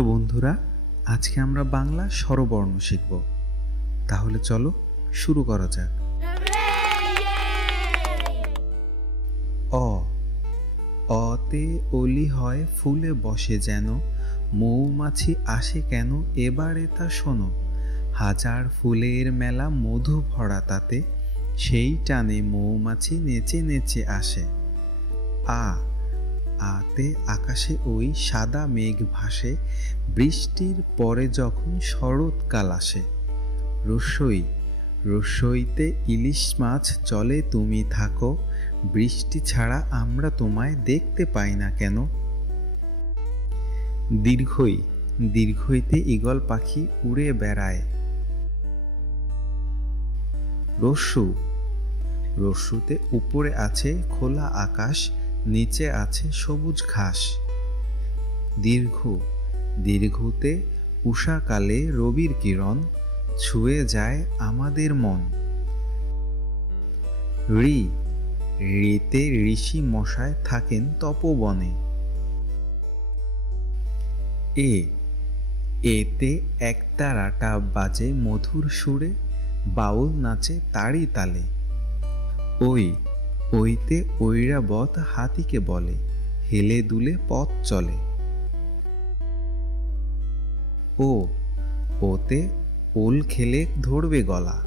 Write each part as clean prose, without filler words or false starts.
বন্ধুরা, আজকে আমরা বাংলা স্বরবর্ণ শিখব। তাহলে চলো শুরু করা যাক। অ অতে অলি হয় ফুলে বসে যেন, মৌমাছি আসে কেন এবারে তা শোনো। হাজার ফুলের মেলা মধু ভরা তাতে, সেই টানে মৌমাছি নেচে নেচে আসে। আ আতে আকাশে ওই সাদা মেঘ ভাসে, বৃষ্টির পরে যখন শরৎকাল আসে। রসই রসইতে ইলিশ মাছ জলে তুমি থাকো, বৃষ্টি ছাড়া আমরা তোমায় দেখতে পাই না কেন। দীর্ঘই দীর্ঘইতে ঈগল পাখি উড়ে বেড়ায়। রস্যু রস্যুতে উপরে আছে খোলা আকাশ, নিচে আছে সবুজ ঘাস। দীর্ঘ দীর্ঘতে উষাকালে রবির কিরণ, ছুঁয়ে যায় আমাদের মন। ঋ ঋতে ঋষি মশায় থাকেন তপবনে। এতে একতারাটা বাজে মধুর সুরে, বাউল নাচে তারি তালে। ওইতে ঐরাবত হাতিকে বলে, হেলে দুলে পথ চলে। ওতে ওল খেলে ধরবে গলা।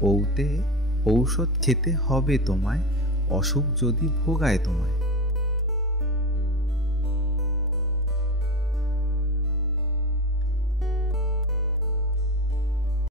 ওতে ঔষধ খেতে হবে তোমায়, অসুখ যদি ভোগায় তোমায়।